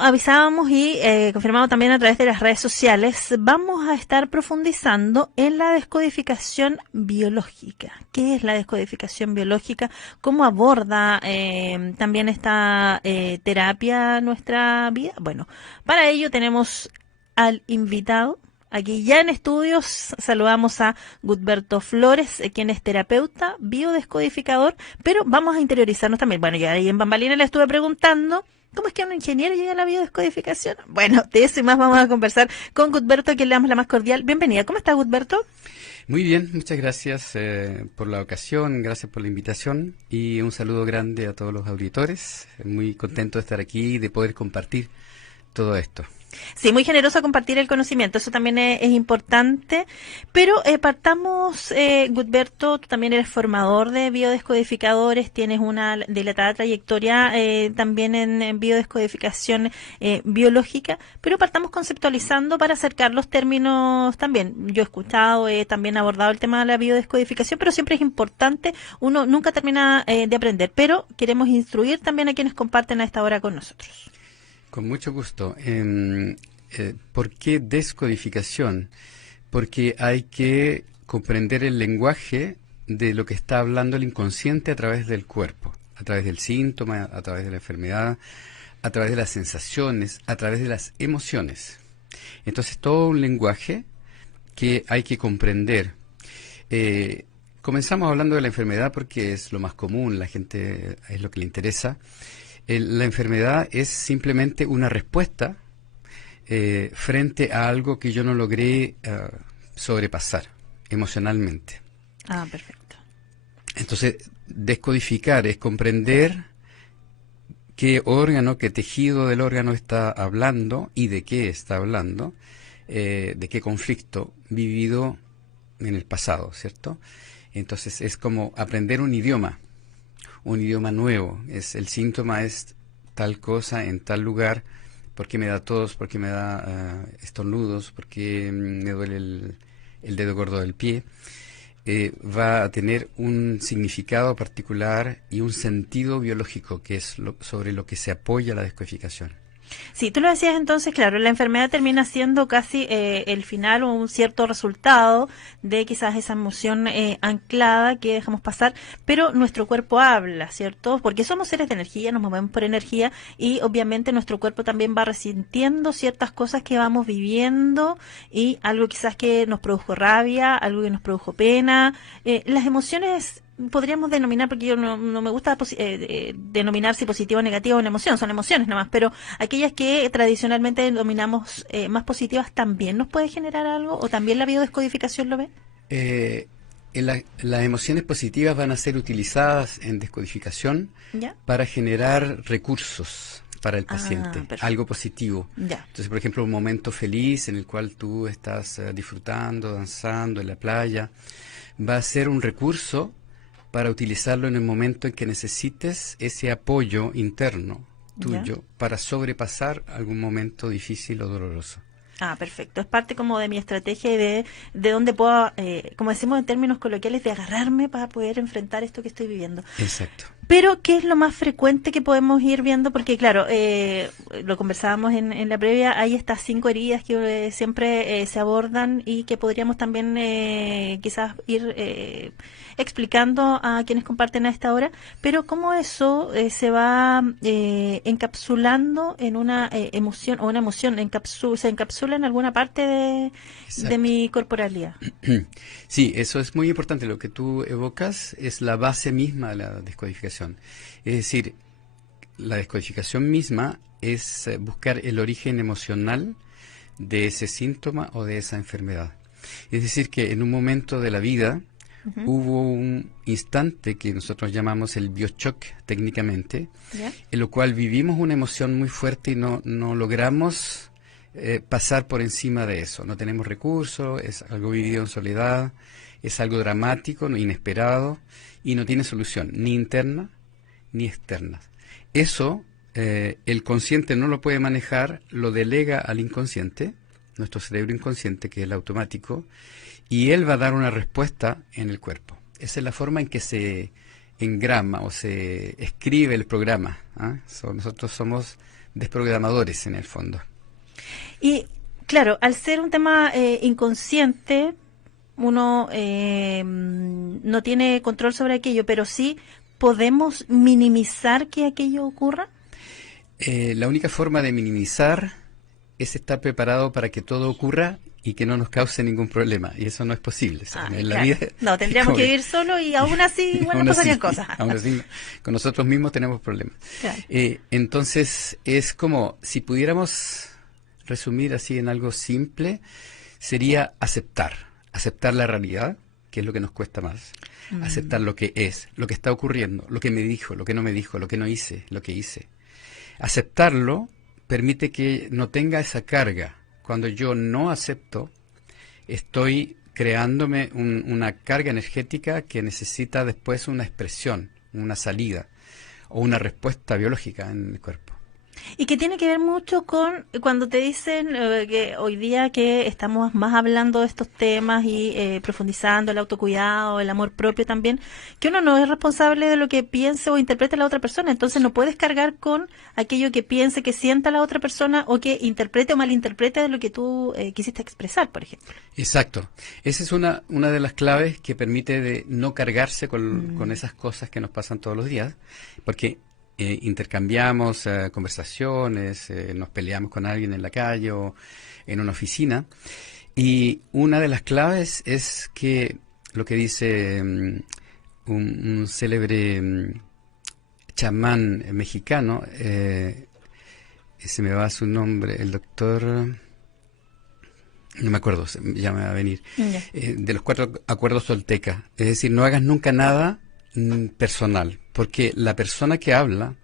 Avisábamos y confirmamos también a través de las redes sociales, vamos a estar profundizando en la descodificación biológica. ¿Qué es la descodificación biológica? ¿Cómo aborda también esta terapia nuestra vida? Bueno, para ello tenemos al invitado. Aquí ya en estudios saludamos a Gutberto Flores, quien es terapeuta, biodescodificador, pero vamos a interiorizarnos también. Bueno, ya ahí en Bambalina le estuve preguntando, ¿cómo es que un ingeniero llega a la biodescodificación? Bueno, de eso y más vamos a conversar con Gutberto, a quien le damos la más cordial bienvenida. ¿Cómo está, Gutberto? Muy bien, muchas gracias por la ocasión, gracias por la invitación y un saludo grande a todos los auditores. Muy contento de estar aquí y de poder compartir todo esto. Sí, muy generoso a compartir el conocimiento, eso también es importante, pero partamos, Gutberto, tú también eres formador de biodescodificadores, tienes una dilatada trayectoria también en biodescodificación biológica, pero partamos conceptualizando para acercar los términos también. Yo he escuchado, he también abordado el tema de la biodescodificación, pero siempre es importante, uno nunca termina de aprender, pero queremos instruir también a quienes comparten a esta hora con nosotros. Con mucho gusto. ¿Por qué descodificación? Porque hay que comprender el lenguaje de lo que está hablando el inconsciente a través del cuerpo, a través del síntoma, a través de la enfermedad, a través de las sensaciones, a través de las emociones. Entonces, todo un lenguaje que hay que comprender. Comenzamos hablando de la enfermedad porque es lo más común, la gente es lo que le interesa. La enfermedad es simplemente una respuesta frente a algo que yo no logré sobrepasar emocionalmente. Ah, perfecto. Entonces, descodificar es comprender qué órgano, qué tejido del órgano está hablando y de qué está hablando, de qué conflicto vivido en el pasado, ¿cierto? Entonces, es como aprender un idioma nuevo. El síntoma es tal cosa en tal lugar, porque me da tos, porque me da estornudos, porque me duele el dedo gordo del pie. Va a tener un significado particular y un sentido biológico, que es sobre lo que se apoya la descodificación. Sí, tú lo decías entonces, claro, la enfermedad termina siendo casi el final o un cierto resultado de quizás esa emoción anclada que dejamos pasar, pero nuestro cuerpo habla, ¿cierto? Porque somos seres de energía, nos movemos por energía y obviamente nuestro cuerpo también va resintiendo ciertas cosas que vamos viviendo y algo quizás que nos produjo rabia, algo que nos produjo pena. Las emociones podríamos denominar, porque yo no me gusta denominar si positivo o negativo una emoción, son emociones nomás, pero aquellas que tradicionalmente denominamos más positivas, ¿también nos puede generar algo? ¿O también la biodescodificación lo ve? Las emociones positivas van a ser utilizadas en descodificación ¿Ya? para generar recursos para el paciente, Perfecto. algo positivo. Ya. Entonces, por ejemplo, un momento feliz en el cual tú estás disfrutando, danzando en la playa, va a ser un recurso para utilizarlo en el momento en que necesites ese apoyo interno tuyo ¿Ya? para sobrepasar algún momento difícil o doloroso. Ah, perfecto. Es parte como de mi estrategia y de dónde puedo, como decimos en términos coloquiales, de agarrarme para poder enfrentar esto que estoy viviendo. Exacto. Pero, ¿qué es lo más frecuente que podemos ir viendo? Porque, claro, lo conversábamos en la previa, hay estas 5 heridas que siempre se abordan y que podríamos también quizás ir explicando a quienes comparten a esta hora, pero cómo eso se va encapsulando en una emoción, o una emoción se encapsula en alguna parte de mi corporalidad. Sí, eso es muy importante. Lo que tú evocas es la base misma de la descodificación. Es decir, la descodificación misma es buscar el origen emocional de ese síntoma o de esa enfermedad. Es decir, que en un momento de la vida hubo un instante que nosotros llamamos el bioshock técnicamente, ¿Ya? en lo cual vivimos una emoción muy fuerte y no logramos pasar por encima de eso. No tenemos recursos, es algo vivido en soledad, es algo dramático, inesperado y no tiene solución, ni interna ni externa. Eso el consciente no lo puede manejar, lo delega al inconsciente, nuestro cerebro inconsciente, que es el automático, y él va a dar una respuesta en el cuerpo. Esa es la forma en que se engrama o se escribe el programa. Nosotros somos desprogramadores en el fondo. Y claro, al ser un tema inconsciente, uno no tiene control sobre aquello, pero sí podemos minimizar que aquello ocurra. La única forma de minimizar es estar preparado para que todo ocurra y que no nos cause ningún problema. Y eso no es posible. En la vida, no, tendríamos que vivir solo y aún así, bueno, pasarían cosas. Aún así, con nosotros mismos tenemos problemas. Claro. Entonces, es como, si pudiéramos resumir así en algo simple, sería aceptar la realidad, que es lo que nos cuesta más, aceptar lo que es, lo que está ocurriendo, lo que me dijo, lo que no me dijo, lo que no hice, lo que hice. Aceptarlo permite que no tenga esa carga. Cuando yo no acepto, estoy creándome una carga energética que necesita después una expresión, una salida o una respuesta biológica en el cuerpo. Y que tiene que ver mucho con cuando te dicen que hoy día que estamos más hablando de estos temas y profundizando el autocuidado, el amor propio también, que uno no es responsable de lo que piense o interprete la otra persona, entonces no puedes cargar con aquello que piense, que sienta la otra persona o que interprete o malinterprete de lo que tú quisiste expresar, por ejemplo. Exacto. Esa es una de las claves que permite de no cargarse con esas cosas que nos pasan todos los días, porque intercambiamos conversaciones, nos peleamos con alguien en la calle o en una oficina, y una de las claves es que lo que dice un célebre chamán mexicano, se me va su nombre, el doctor, no me acuerdo, ya me va a venir, de los 4 acuerdos tolteca, es decir, no hagas nunca nada personal, porque la persona que habla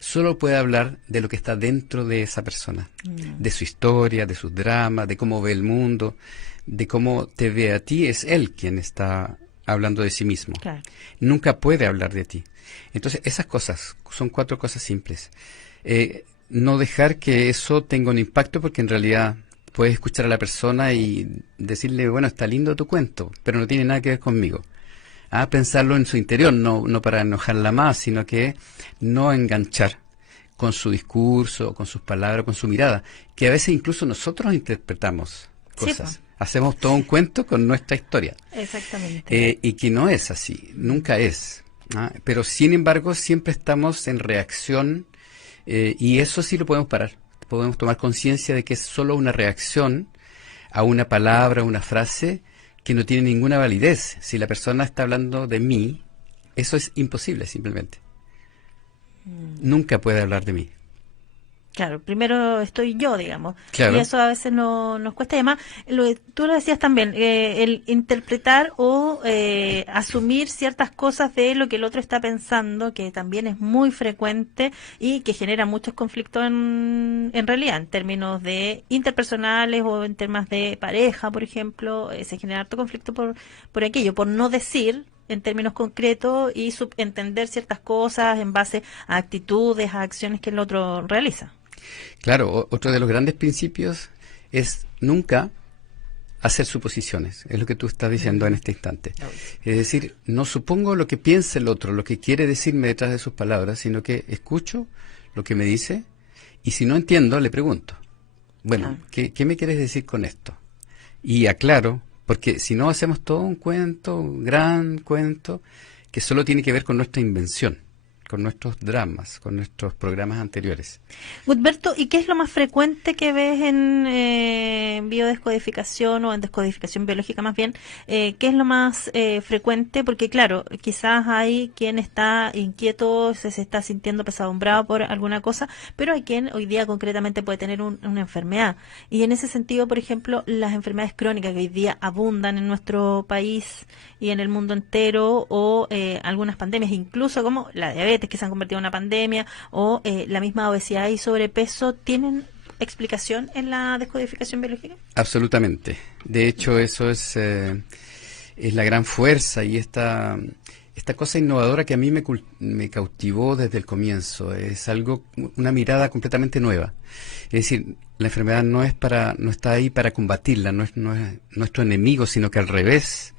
solo puede hablar de lo que está dentro de esa persona, de su historia, de sus dramas, de cómo ve el mundo, de cómo te ve a ti. Es él quien está hablando de sí mismo. Claro. Nunca puede hablar de ti. Entonces, esas cosas son 4 cosas simples. No dejar que eso tenga un impacto, porque en realidad puedes escuchar a la persona y decirle, bueno, está lindo tu cuento, pero no tiene nada que ver conmigo. Pensarlo en su interior, no para enojarla más, sino que no enganchar con su discurso, con sus palabras, con su mirada, que a veces incluso nosotros interpretamos cosas. Sí, hacemos todo un cuento con nuestra historia. Exactamente. Y que no es así, nunca es. Pero sin embargo siempre estamos en reacción, y eso sí lo podemos parar. Podemos tomar conciencia de que es solo una reacción a una palabra, una frase que no tiene ninguna validez. Si la persona está hablando de mí, eso es imposible simplemente. Nunca puede hablar de mí. Claro, primero estoy yo, digamos. Claro. Y eso a veces nos cuesta. Y además, tú lo decías también, el interpretar o asumir ciertas cosas de lo que el otro está pensando, que también es muy frecuente y que genera muchos conflictos en realidad, en términos de interpersonales o en temas de pareja, por ejemplo, se genera harto conflicto por aquello, por no decir en términos concretos y subentender ciertas cosas en base a actitudes, a acciones que el otro realiza. Claro, otro de los grandes principios es nunca hacer suposiciones, es lo que tú estás diciendo en este instante. Es decir, no supongo lo que piensa el otro, lo que quiere decirme detrás de sus palabras, sino que escucho lo que me dice y si no entiendo, le pregunto. Bueno, ¿qué me quieres decir con esto? Y aclaro, porque si no hacemos todo un cuento, un gran cuento, que solo tiene que ver con nuestra invención, con nuestros dramas, con nuestros programas anteriores. Gutberto, ¿y qué es lo más frecuente que ves en biodescodificación o en descodificación biológica más bien? ¿Qué es lo más frecuente? Porque claro, quizás hay quien está inquieto, se está sintiendo pesadumbrado por alguna cosa, pero hay quien hoy día concretamente puede tener una enfermedad. Y en ese sentido, por ejemplo, las enfermedades crónicas que hoy día abundan en nuestro país y en el mundo entero, o algunas pandemias, incluso como la diabetes, que se han convertido en una pandemia, o la misma obesidad y sobrepeso, ¿tienen explicación en la descodificación biológica? Absolutamente. De hecho, eso es la gran fuerza y esta cosa innovadora que a mí me cautivó desde el comienzo. Es una mirada completamente nueva. Es decir, la enfermedad no está ahí para combatirla, no es nuestro enemigo, sino que al revés,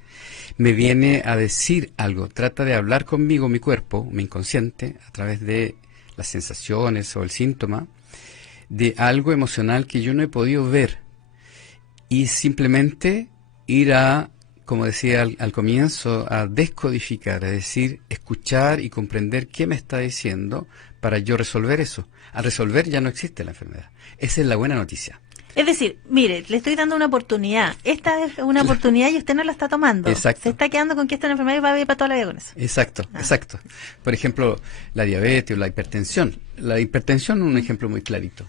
me viene a decir algo, trata de hablar conmigo, mi cuerpo, mi inconsciente, a través de las sensaciones o el síntoma, de algo emocional que yo no he podido ver y simplemente ir a, como decía al comienzo, a descodificar, es decir, escuchar y comprender qué me está diciendo para yo resolver eso. Al resolver ya no existe la enfermedad. Esa es la buena noticia. Es decir, mire, le estoy dando una oportunidad. Esta es una oportunidad y usted no la está tomando. Exacto. Se está quedando con que esta es una enfermedad y va a vivir para toda la vida con eso. Exacto, exacto. Por ejemplo, la diabetes o la hipertensión. La hipertensión es un ejemplo muy clarito.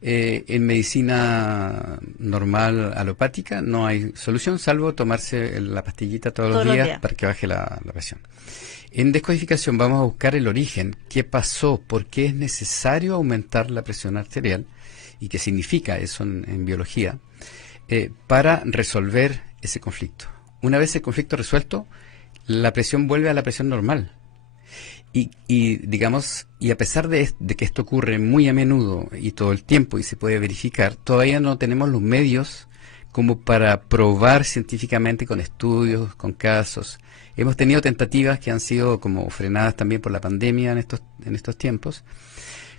En medicina normal alopática no hay solución salvo tomarse la pastillita todos los días para que baje la presión. En descodificación vamos a buscar el origen, qué pasó, por qué es necesario aumentar la presión arterial y qué significa eso en biología, para resolver ese conflicto. Una vez el conflicto resuelto, la presión vuelve a la presión normal. Y digamos, y a pesar de que esto ocurre muy a menudo y todo el tiempo y se puede verificar, todavía no tenemos los medios como para probar científicamente con estudios, con casos. Hemos tenido tentativas que han sido como frenadas también por la pandemia en estos tiempos,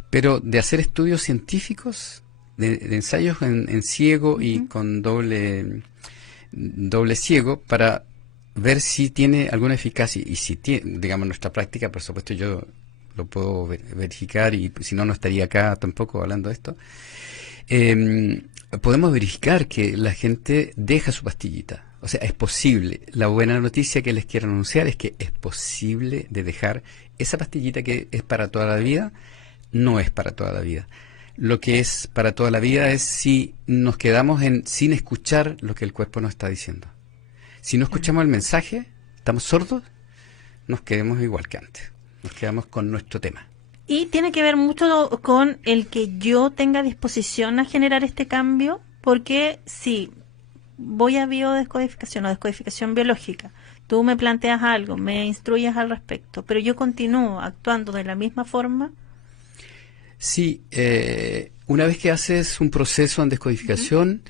pero de hacer estudios científicos, de ensayos en ciego y con doble ciego para ver si tiene alguna eficacia y si tiene, digamos, nuestra práctica, por supuesto yo lo puedo verificar y si no, no estaría acá tampoco hablando de esto. Podemos verificar que la gente deja su pastillita. O sea, es posible. La buena noticia que les quiero anunciar es que es posible de dejar esa pastillita que es para toda la vida, no es para toda la vida. Lo que es para toda la vida es si nos quedamos sin escuchar lo que el cuerpo nos está diciendo. Si no escuchamos el mensaje, estamos sordos, nos quedamos igual que antes. Nos quedamos con nuestro tema. Y tiene que ver mucho con el que yo tenga disposición a generar este cambio, porque si voy a biodescodificación o descodificación biológica, tú me planteas algo, me instruyes al respecto, pero yo continúo actuando de la misma forma. Sí, una vez que haces un proceso en descodificación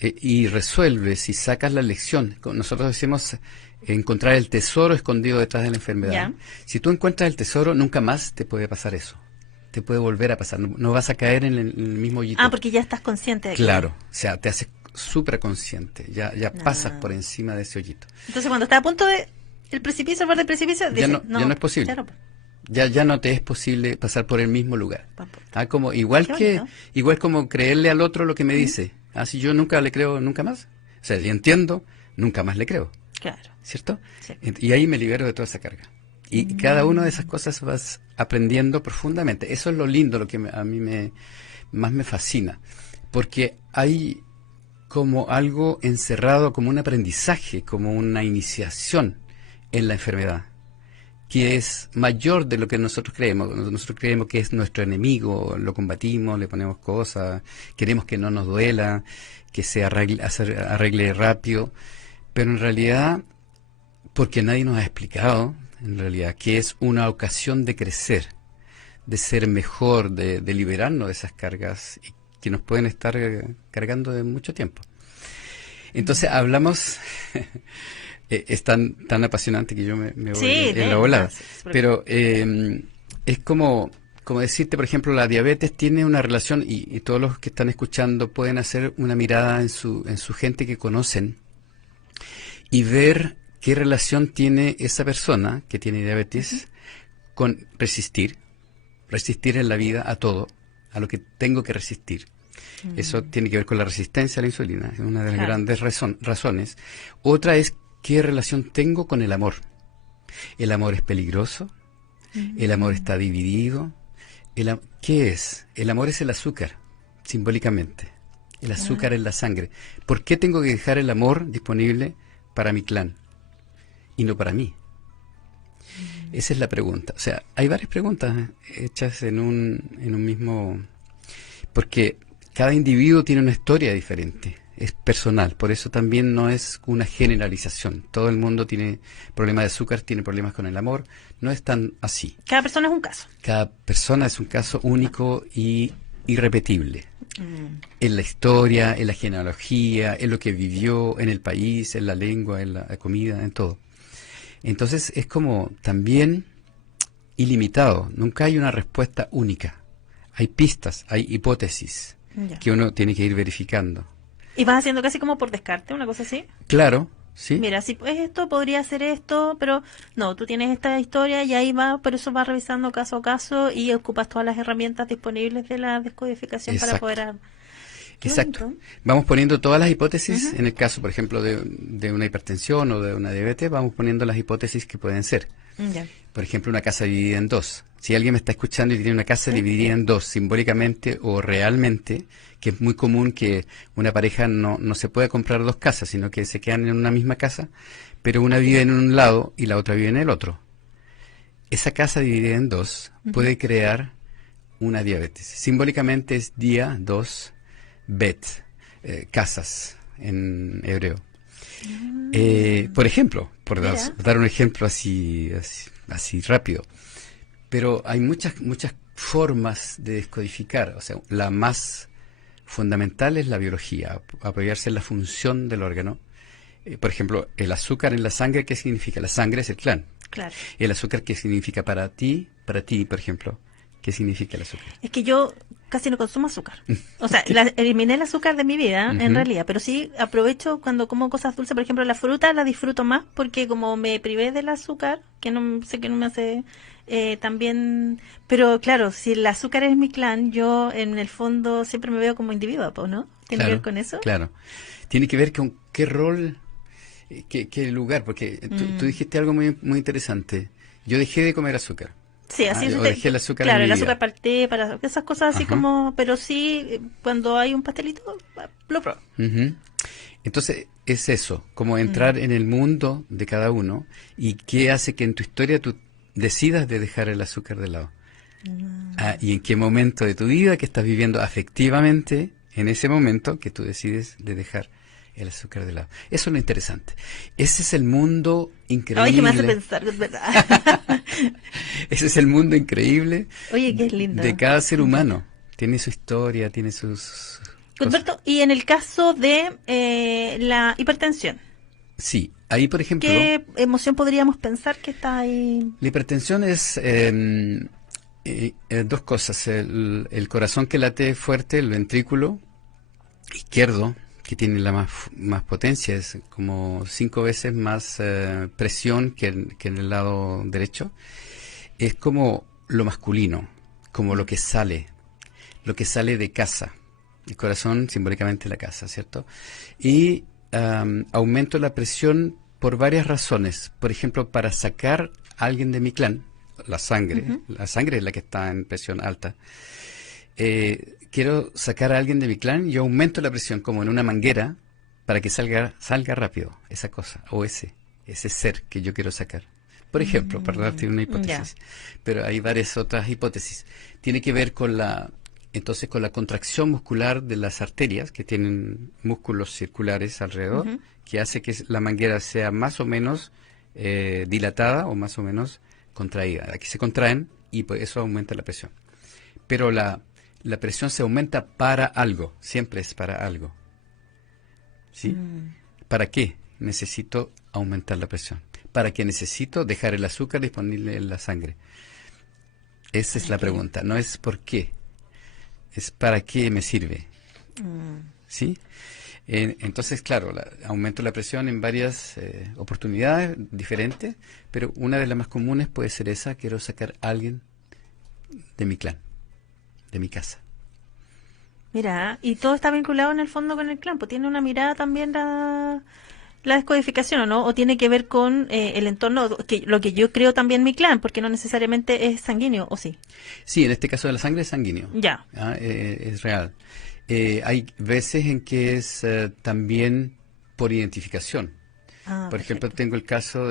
y resuelves y sacas la lección, nosotros decimos encontrar el tesoro escondido detrás de la enfermedad. Ya. Si tú encuentras el tesoro, nunca más te puede pasar eso. Te puede volver a pasar, no vas a caer en el mismo hoyito. Ah, porque ya estás consciente de que... Claro, o sea, te haces súper consciente, ya pasas por encima de ese hoyito. Entonces cuando estás a punto de el precipicio, al borde del precipicio, dices, ya no es posible. Ya no te es posible pasar por el mismo lugar. Como igual como creerle al otro lo que me dice. Si yo nunca le creo nunca más. O sea, si entiendo, nunca más le creo. Claro. ¿Cierto? Sí. Y ahí me libero de toda esa carga. Y cada una de esas cosas vas aprendiendo profundamente. Eso es lo lindo, lo que a mí más me fascina. Porque hay como algo encerrado, como un aprendizaje, como una iniciación en la enfermedad, que es mayor de lo que nosotros creemos. Nosotros creemos que es nuestro enemigo, lo combatimos, le ponemos cosas, queremos que no nos duela, que se arregle rápido, pero en realidad, porque nadie nos ha explicado, en realidad, que es una ocasión de crecer, de ser mejor, de liberarnos de esas cargas que nos pueden estar cargando de mucho tiempo. Entonces hablamos... es tan apasionante que yo me voy en la volada. Pero es como decirte, por ejemplo, la diabetes tiene una relación, y todos los que están escuchando pueden hacer una mirada en su gente que conocen y ver qué relación tiene esa persona que tiene diabetes con resistir en la vida a todo, a lo que tengo que resistir. Eso tiene que ver con la resistencia a la insulina, es una de las grandes razones. Otra es ¿qué relación tengo con el amor? ¿El amor es peligroso? ¿El amor está dividido? ¿Qué es? El amor es el azúcar, simbólicamente. El azúcar en la sangre. ¿Por qué tengo que dejar el amor disponible para mi clan y no para mí? Esa es la pregunta. O sea, hay varias preguntas hechas en un mismo... Porque cada individuo tiene una historia diferente. Es personal, por eso también no es una generalización. Todo el mundo tiene problemas de azúcar, tiene problemas con el amor, no es tan así. Cada persona es un caso. Cada persona es un caso único y irrepetible. En la historia, en la genealogía, en lo que vivió, en el país, en la lengua, en la comida, en todo. Entonces es como también ilimitado, nunca hay una respuesta única. hay pistas, hay hipótesis Ya. que uno tiene que ir verificando. Y vas haciendo casi como por descarte, una cosa así. Claro, ¿sí? Mira, si es esto, podría ser esto, pero no, tú tienes esta historia y ahí va, por eso vas revisando caso a caso y ocupas todas las herramientas disponibles de la descodificación para Exacto. poder... Qué Exacto. bonito. Vamos poniendo todas las hipótesis, Ujú. en el caso, por ejemplo, de una hipertensión o de una diabetes, vamos poniendo las hipótesis que pueden ser. Ya. Por ejemplo, una casa dividida en dos. Si alguien me está escuchando y tiene una casa Sí. dividida en dos, simbólicamente o realmente, que es muy común que una pareja no se pueda comprar dos casas, sino que se quedan en una misma casa, pero una vive en un lado y la otra vive en el otro. Esa casa dividida en dos puede crear una diabetes. Simbólicamente es día, dos, bet, casas en hebreo. Por ejemplo, por Mira. dar un ejemplo así rápido, pero hay muchas formas de descodificar. O sea, la más fundamental es la biología, apoyarse en la función del órgano. Por ejemplo, el azúcar en la sangre, ¿qué significa? La sangre es el clan. Claro. El azúcar, ¿qué significa para ti, por ejemplo? ¿Qué significa el azúcar? Es que yo casi no consumo azúcar. O sea, eliminé el azúcar de mi vida, en Ujú. realidad, pero sí aprovecho cuando como cosas dulces. Por ejemplo, la fruta la disfruto más porque como me privé del azúcar, que no sé que no me hace tan bien. Pero claro, si el azúcar es mi clan, yo en el fondo siempre me veo como individuo, pues, ¿no? ¿Tiene que ver con eso? Claro. Tiene que ver con qué rol, qué lugar, porque tú dijiste algo muy interesante. Yo dejé de comer azúcar. Sí, así Yo dejé el azúcar claro, en el mi azúcar vida. para el té, para esas cosas así Ajá. como, pero sí, cuando hay un pastelito, lo pruebo. Ujú. Entonces, es eso, como entrar en el mundo de cada uno y qué hace que en tu historia tú decidas de dejar el azúcar de lado. Y en qué momento de tu vida que estás viviendo afectivamente, en ese momento que tú decides de dejar el azúcar de lado. Eso es lo interesante. Ese es el mundo increíble. Ay, que me hace pensar, es verdad. Ese es el mundo increíble Oye, qué lindo. de cada ser humano. Tiene su historia, tiene sus cosas. Alberto, y en el caso de la hipertensión, Sí, ahí por ejemplo, ¿qué emoción podríamos pensar que está ahí? la hipertensión es dos cosas. El corazón que late fuerte, el ventrículo izquierdo, que tiene la más potencia, es como 5 veces más presión que en el lado derecho. Es como lo masculino, como lo que sale de casa. El corazón, simbólicamente la casa, ¿cierto? Y aumento la presión por varias razones. Por ejemplo, para sacar a alguien de mi clan, la sangre es la que está en presión alta. Quiero sacar a alguien de mi clan, yo aumento la presión como en una manguera para que salga rápido esa cosa, o ese ser que yo quiero sacar. Por ejemplo, para darte una hipótesis. Pero hay varias otras hipótesis. Tiene que ver con entonces con la contracción muscular de las arterias, que tienen músculos circulares alrededor, que hace que la manguera sea más o menos dilatada o más o menos contraída. Aquí se contraen y pues eso aumenta la presión. Pero la presión se aumenta para algo, siempre es para algo. ¿Sí? ¿Para qué necesito aumentar la presión? ¿Para qué necesito dejar el azúcar disponible en la sangre? Esa es la pregunta, no es por qué, es para qué me sirve. ¿Sí? Entonces, claro, aumento la presión en varias oportunidades diferentes, pero una de las más comunes puede ser esa: quiero sacar a alguien de mi clan, de mi casa. Mira, y todo está vinculado en el fondo con el clan, pues tiene una mirada también la descodificación, ¿o no? O tiene que ver con el entorno, lo que yo creo también mi clan, porque no necesariamente es sanguíneo, ¿o sí? Sí, en este caso de la sangre es sanguíneo. Ya. Es real. Hay veces en que es también por identificación. Por ejemplo, tengo el caso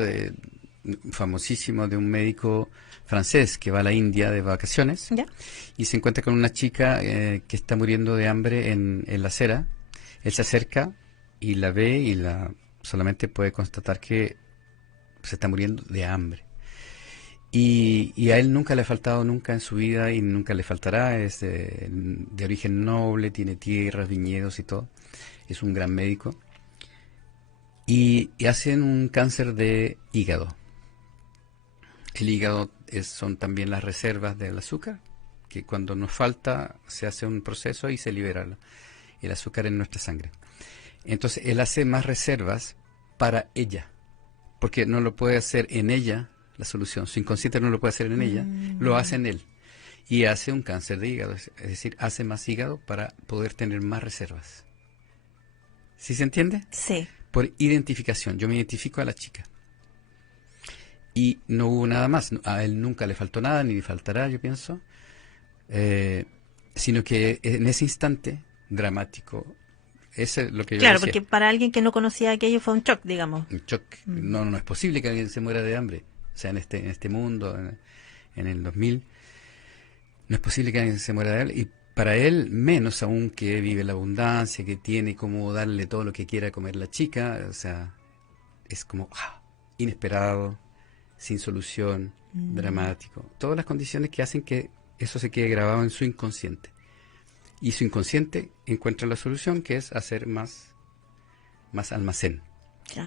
famosísimo de un médico francés que va a la India de vacaciones. ¿Ya? Y se encuentra con una chica que está muriendo de hambre en la acera. Él se acerca y la ve y solamente puede constatar que se está muriendo de hambre. Y a él nunca le ha faltado nunca en su vida y nunca le faltará. Es de origen noble, tiene tierras, viñedos y todo. Es un gran médico. Y hacen un cáncer de hígado. El hígado son también las reservas del azúcar porque cuando nos falta se hace un proceso y se libera el azúcar en nuestra sangre. Entonces él hace más reservas para ella, porque no lo puede hacer en ella la solución. Su inconsciente no lo puede hacer en ella, lo hace en él. Y hace un cáncer de hígado, es decir, hace más hígado para poder tener más reservas. ¿Sí se entiende? Sí. Por identificación. Yo me identifico a la chica. Y no hubo nada más. A él nunca le faltó nada, ni le faltará, yo pienso. Sino que en ese instante dramático, ese es lo que yo Claro, decía. porque para alguien que no conocía aquello fue un shock, digamos. Un shock. No es posible que alguien se muera de hambre. O sea, en este mundo, en el 2000, no es posible que alguien se muera de hambre. Y para él, menos aún, que vive la abundancia, que tiene como darle todo lo que quiera comer la chica. O sea, es como inesperado, sin solución, dramático. Todas las condiciones que hacen que eso se quede grabado en su inconsciente. Y su inconsciente encuentra la solución, que es hacer más almacén.